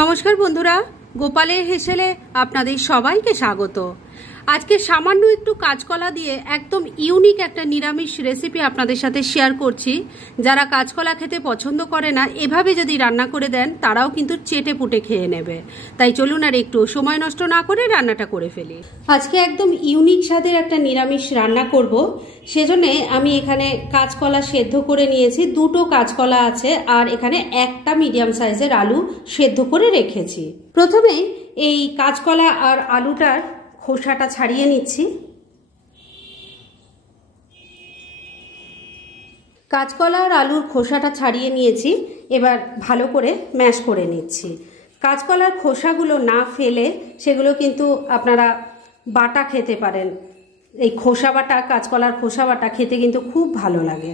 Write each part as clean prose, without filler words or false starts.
নমস্কার বন্ধুরা, গোপালের হেসেলে আপনাদের সবাইকে স্বাগত। আজকে সামান্য একটু কাঁচকলা দিয়ে একদম ইউনিক একটা নিরামিষ রেসিপি আপনাদের সাথে শেয়ার করছি। যারা কাঁচকলা খেতে পছন্দ করে না, এভাবে যদি রান্না করে দেন তারাও কিন্তু চেটে পুটে খেয়ে নেবে। তাই চলুন আর একটু সময় নষ্ট না করে রান্নাটা করে ফেলি। আজকে একদম ইউনিক স্বাদের একটা নিরামিষ রান্না করব। সেজন্য আমি এখানে কাঁচকলা সেদ্ধ করে নিয়েছি, দুটো কাঁচকলা আছে, আর এখানে একটা মিডিয়াম সাইজের আলু সেদ্ধ করে রেখেছি। প্রথমে এই কাঁচকলা আর আলুটার খোসাটা ছাড়িয়ে নিচ্ছি। কাঁচকলা আর আলুর খোসাটা ছাড়িয়ে নিয়েছি, এবার ভালো করে ম্যাশ করে নিচ্ছি। কাঁচকলার খোসাগুলো না ফেলে সেগুলো কিন্তু আপনারা বাটা খেতে পারেন। এই খোসা বাটা, কাঁচকলার খোসা বাটা খেতে কিন্তু খুব ভালো লাগে।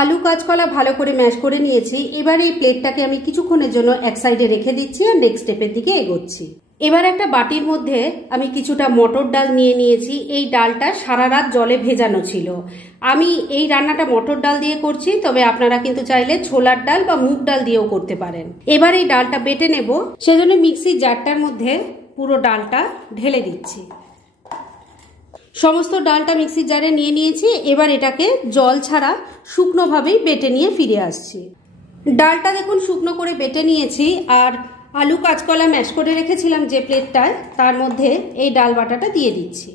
আলু কাঁচকলা ভালো করে ম্যাশ করে নিয়েছি। এবার এই প্লেটটাকে আমি কিছুক্ষণের জন্য এক সাইডে রেখে দিচ্ছি আর নেক্সট স্টেপের দিকে এগোচ্ছি। এবার একটা বাটির মধ্যে আমি কিছুটা মটর ডাল নিয়ে নিয়েছি। এই ডালটা সারা রাত জলে ভেজানো ছিল। আমি এই রান্নাটা মটর ডাল দিয়ে করছি, তবে আপনারা কিন্তু চাইলে ছোলার ডাল বা মুগ ডাল দিয়েও করতে পারেন। এবার এই ডালটা বেটে নেব, সেজন্য মিক্সির জারটার মধ্যে পুরো ডালটা ঢেলে দিচ্ছি। সমস্ত ডালটা মিক্সির জারে নিয়ে নিয়েছি। এবার এটাকে জল ছাড়া শুকনোভাবেই বেটে নিয়ে ফিরে আসছি। ডালটা দেখুন শুকনো করে বেটে নিয়েছি, আর আলু কাঁচকলা ম্যাশ করে রেখেছিলাম যে প্লেটটায়, তার মধ্যে এই ডাল বাটাটা দিয়ে দিচ্ছি।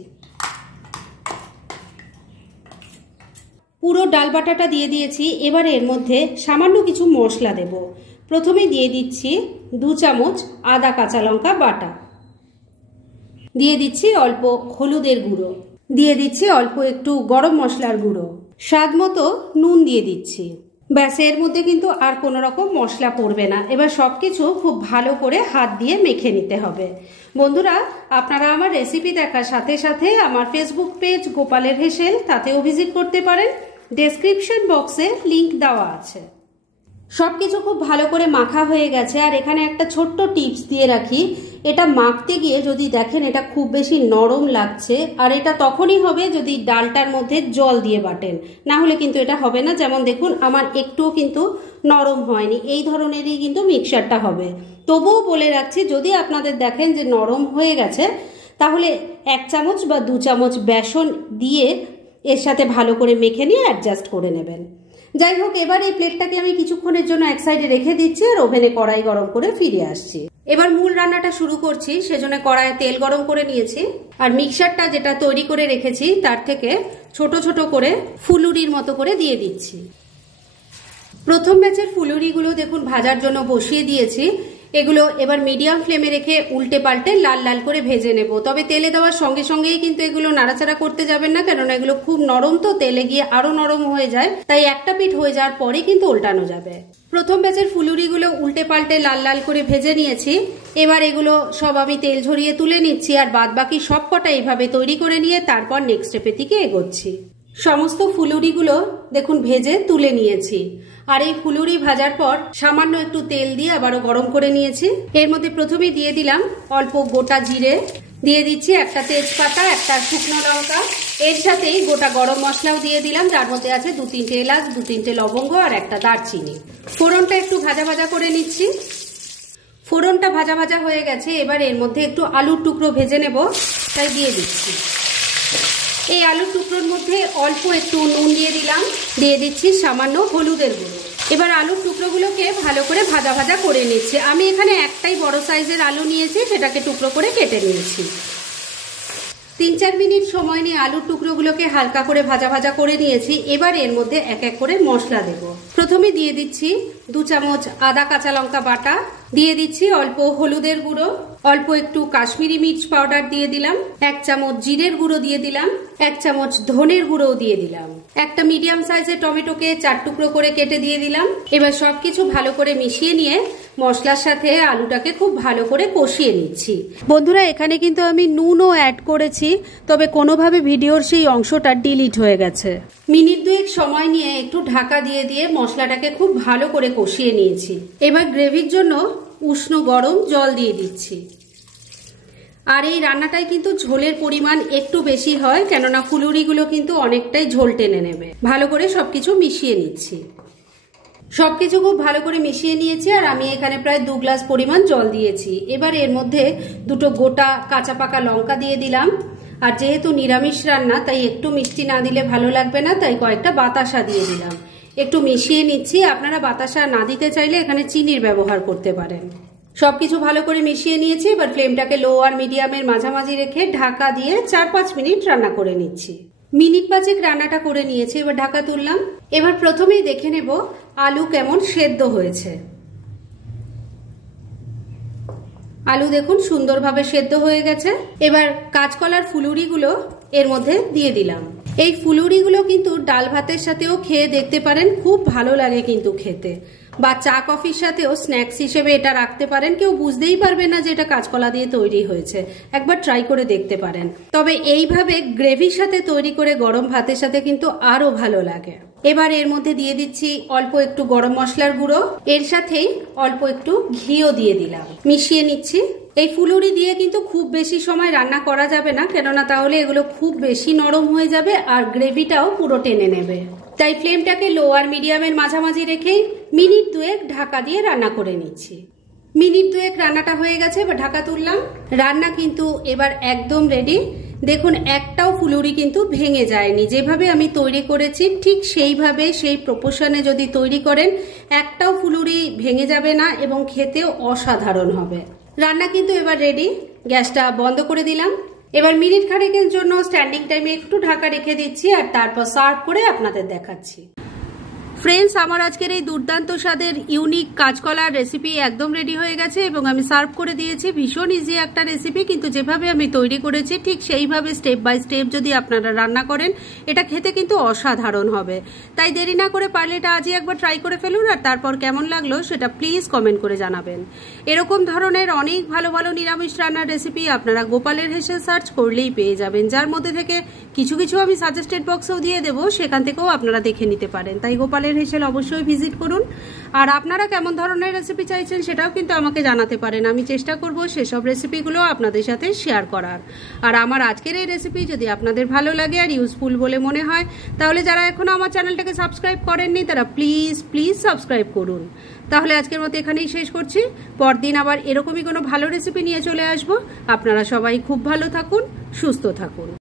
পুরো ডাল বাটাটা দিয়ে দিয়েছি। এবার এর মধ্যে সামান্য কিছু মশলা দেব। প্রথমে দিয়ে দিচ্ছি 2 চামচ আদা কাঁচা লঙ্কা বাটা, দিয়ে দিচ্ছি অল্প হলুদের গুঁড়ো, দিয়ে দিচ্ছি অল্প একটু গরম মশলার গুঁড়ো, স্বাদ মতো নুন দিয়ে দিচ্ছি। ব্যাস, এর মধ্যে কিন্তু আর কোনো রকম মশলা পড়বে না। এবার সবকিছু খুব ভালো করে হাত দিয়ে মেখে নিতে হবে। বন্ধুরা, আপনারা আমার রেসিপি দেখার সাথে সাথে আমার ফেসবুক পেজ গোপালের হেসেল, তাতেও ভিজিট করতে পারেন। ডেসক্রিপশন বক্সে লিংক দেওয়া আছে। সবকিছু খুব ভালো করে মাখা হয়ে গেছে। আর এখানে একটা ছোট্ট টিপস দিয়ে রাখি, এটা মাখতে গিয়ে যদি দেখেন এটা খুব বেশি নরম লাগছে, আর এটা তখনই হবে যদি ডালটার মধ্যে জল দিয়ে বাটেন, না হলে কিন্তু এটা হবে না। যেমন দেখুন, আমার একটুও কিন্তু নরম হয়নি। এই ধরনেরই কিন্তু মিক্সচারটা হবে। তবুও বলে রাখছি, যদি আপনাদের দেখেন যে নরম হয়ে গেছে, তাহলে 1 চামচ বা 2 চামচ বেসন দিয়ে এর সাথে ভালো করে মেখে নিয়ে অ্যাডজাস্ট করে নেবেন। যাই হোক, এবার এই প্লেটটাকে আমি কিছুক্ষণের জন্য এক সাইডে রেখে দিচ্ছি আর ওভেনে কড়াই গরম করে ফিরে আসছি। এবার মূল রান্নাটা শুরু করছি। সেজন্য কড়াইয়ে তেল গরম করে নিয়েছি, আর মিক্সচারটা যেটা তৈরি করে রেখেছি তার থেকে ছোট ছোট করে ফুলুরির মতো করে দিয়ে দিচ্ছি। প্রথম ব্যাচের ফুলুরিগুলো দেখুন ভাজার জন্য বসিয়ে দিয়েছি। এগুলো এবার মিডিয়াম ফ্লেমে রেখে উল্টে পাল্টে লাল লাল করে ভেজে নেব। তবে তেলে দেওয়ার সঙ্গে সঙ্গেই কিন্তু এগুলো নাড়াচাড়া করতে যাবেন না, কেননা এগুলো খুব নরম, তো তেলে গিয়ে আরো নরম হয়ে যায়। তাই একটা পিঠ হয়ে যাওয়ার পরে কিন্তু উল্টানো যাবে। প্রথম ব্যাচের ফুলুরিগুলো উল্টে পাল্টে লাল লাল করে ভেজে নিয়েছি। এবার এগুলো সব আমি তেল ঝরিয়ে তুলে নিচ্ছি, আর বাদ বাকি সব কটা এইভাবে তৈরি করে নিয়ে তারপর নেক্সট স্টেপের দিকে এগোচ্ছি। সমস্ত ফুলুরিগুলো দেখুন ভেজে তুলে নিয়েছি। আর এই ফুলুরি ভাজার পর সামান্য একটু তেল দিয়ে আবারও গরম করে নিয়েছি। এর মধ্যে প্রথমে দিয়ে দিলাম অল্প গোটা জিরে, দিয়ে দিচ্ছি একটা তেজপাতা, একটা শুকনো লঙ্কা, এর সাথেই গোটা গরম মশলাও দিয়ে দিলাম, যার মধ্যে আছে 2-3টে এলাচ, 2-3টে লবঙ্গ আর একটা দারচিনি। ফোড়নটা একটু ভাজা ভাজা করে নিচ্ছি। ফোড়নটা ভাজা ভাজা হয়ে গেছে। এবার এর মধ্যে একটু আলুর টুকরো ভেজে নেব, তাই দিয়ে দিচ্ছি। এই আলুর টুকরোর মধ্যে অল্প একটু নুন দিয়ে দিলাম, দিয়ে দিচ্ছি সামান্য হলুদের গুঁড়ো। এবার আলুর টুকরোগুলোকে ভালো করে ভাজা ভাজা করে নিচ্ছি। আমি এখানে একটাই বড় সাইজের আলু নিয়েছি, সেটাকে টুকরো করে কেটে নিয়েছি। 3-4 মিনিট সময় নিয়ে আলুর টুকরোগুলোকে হালকা করে ভাজা ভাজা করে নিয়েছি। এবার এর মধ্যে এক এক করে মশলা দেব। প্রথমে দিয়ে দিচ্ছি 2 চামচ আদা কাঁচা লঙ্কা বাটা, দিয়ে দিচ্ছি অল্প হলুদের গুঁড়ো, অল্প একটু কাশ্মীরি মির্চ পাউডার দিয়ে দিলাম, 1 চামচ জিরের গুঁড়ো দিয়ে দিলাম, 1 চামচ ধনের গুঁড়ো দিয়ে দিলাম, একটা মিডিয়াম সাইজের টমেটোকে 4 টুকরো করে কেটে দিয়ে দিলাম। এবার সবকিছু ভালো করে মিশিয়ে নিয়ে মশলার সাথে আলুটাকে খুব ভালো করে কষিয়ে নিচ্ছি। বন্ধুরা, এখানে কিন্তু আমি নুনও অ্যাড করেছি, তবে কোনোভাবে ভিডিওর সেই অংশটা ডিলিট হয়ে গেছে। মিনিট 2 সময় নিয়ে একটু ঢাকা দিয়ে দিয়ে মশলাটাকে খুব ভালো করে কষিয়ে নিয়েছি। এবার গ্রেভির জন্য উষ্ণ গরম জল দিয়ে দিচ্ছি। আর এই রান্নাটায় কিন্তু ঝোলের পরিমাণ একটু বেশি হয়, কেননা ফুলুরিগুলো কিন্তু অনেকটাই ঝোল টেনে নেবে। ভালো করে সবকিছু মিশিয়ে নিচ্ছি। সবকিছু খুব ভালো করে মিশিয়ে নিয়েছি আর আমি এখানে প্রায় 2 গ্লাস পরিমাণ জল দিয়েছি। এবার এর মধ্যে দুটো গোটা কাঁচা পাকা লঙ্কা দিয়ে দিলাম। আর যেহেতু নিরামিষ রান্না তাই একটু মিষ্টি না দিলে ভালো লাগবে না, তাই কয়েকটা বাতাসা দিয়ে দিলাম। একটু মিশিয়ে নিচ্ছি। আপনারা বাতাসা না দিতে চাইলে এখানে চিনির ব্যবহার করতে পারেন। সবকিছু ভালো করে মিশিয়ে নিয়েছি। এবার ফ্লেমটাকে লো আর মিডিয়ামের মাঝামাঝি রেখে ঢাকা দিয়ে 4-5 মিনিট রান্না করে নিচ্ছি। মিনিট 5 রান্নাটা করে নিয়েছি। এবার ঢাকা তুললাম। এবার প্রথমেই দেখে নেব আলু কেমন সেদ্ধ হয়েছে। আলু দেখুন সুন্দরভাবে সেদ্ধ হয়ে গেছে। এবার কাঁচকলার ফুলুরিগুলো এর মধ্যে দিয়ে দিলাম। এই ফুলুরিগুলো কিন্তু ডাল ভাতের সাথেও খেয়ে দেখতে পারেন, খুব ভালো লাগে কিন্তু খেতে। বা চা কফির সাথেও স্ন্যাক্স হিসেবে এটা রাখতে পারেন, কেউ বুঝতেই পারবে না যে এটা কাঁচকলা দিয়ে তৈরি হয়েছে। একবার ট্রাই করে দেখতে পারেন। তবে এইভাবে গ্রেভির সাথে তৈরি করে গরম ভাতের সাথে কিন্তু আরো ভালো লাগে। এবার এর মধ্যে দিয়ে দিচ্ছি অল্প একটু গরম মশলার গুঁড়ো, এর সাথেই অল্প একটু ঘিও দিয়ে দিলাম। মিশিয়ে নিচ্ছি। এই ফুলুরি দিয়ে কিন্তু খুব বেশি সময় রান্না করা যাবে না, কেননা তাহলে এগুলো খুব বেশি নরম হয়ে যাবে আর গ্রেভিটাও পুরো টেনে নেবে। তাই ফ্লেমটাকে লো আর মিডিয়ামের মাঝামাঝি রেখেই মিনিট 2 ঢাকা দিয়ে রান্না করে নিচ্ছি। মিনিট 2 রান্নাটা হয়ে গেছে। এবার ঢাকা তুললাম। রান্না কিন্তু এবার একদম রেডি। দেখুন একটাও ফুলুরি কিন্তু ভেঙে যায়নি। যেভাবে আমি তৈরি করেছি ঠিক সেইভাবে সেই প্রপোর্শনে যদি তৈরি করেন একটাও ফুলুরি ভেঙে যাবে না এবং খেতেও অসাধারণ হবে। রান্না কিন্তু এবার রেডি। গ্যাসটা বন্ধ করে দিলাম। এবার মিনিট খানেকের জন্য স্ট্যান্ডিং টাইমে একটু ঢাকা রেখে দিচ্ছি আর তারপর সার্ভ করে আপনাদের দেখাচ্ছি। ফ্রেন্ডস, আমার আজকের এই দুর্দান্ত স্বাদের ইউনিক কাঁচকলার রেসিপি একদম রেডি হয়ে গেছে এবং আমি সার্ভ করে দিয়েছি। ভীষণ ইজি একটা রেসিপি, কিন্তু যেভাবে আমি তৈরি করেছি ঠিক সেইভাবে স্টেপ বাই স্টেপ যদি আপনারা রান্না করেন এটা খেতে কিন্তু অসাধারণ হবে। তাই দেরি না করে পারলে এটা আজই একবার ট্রাই করে ফেলুন আর তারপর কেমন লাগলো সেটা প্লিজ কমেন্ট করে জানাবেন। এরকম ধরনের অনেক ভালো ভালো নিরামিষ রান্নার রেসিপি আপনারা গোপালের হেসেল সার্চ করলেই পেয়ে যাবেন, যার মধ্যে থেকে কিছু কিছু আমি সাজেস্টেড বক্সেও দিয়ে দেবো, সেখান থেকেও আপনারা দেখে নিতে পারেন। তাই গোপালের হেসেল অবশ্যই ভিজিট করুন। আর আপনারা কেমন ধরনের রেসিপি চাইছেন সেটাও কিন্তু আমাকে জানাতে পারেন। আমি চেষ্টা করব সেসব রেসিপিগুলো আপনাদের সাথে শেয়ার করার। আর আমার আজকের এই রেসিপি যদি আপনাদের ভালো লাগে আর ইউজফুল বলে মনে হয় তাহলে যারা এখনো আমার চ্যানেলটাকে সাবস্ক্রাইব করেননি তারা প্লিজ সাবস্ক্রাইব করুন। তাহলে আজকের মতো এখানেই শেষ করছি। পরদিন আবার এরকমই কোনো ভালো রেসিপি নিয়ে চলে আসবো। আপনারা সবাই খুব ভালো থাকুন, সুস্থ থাকুন।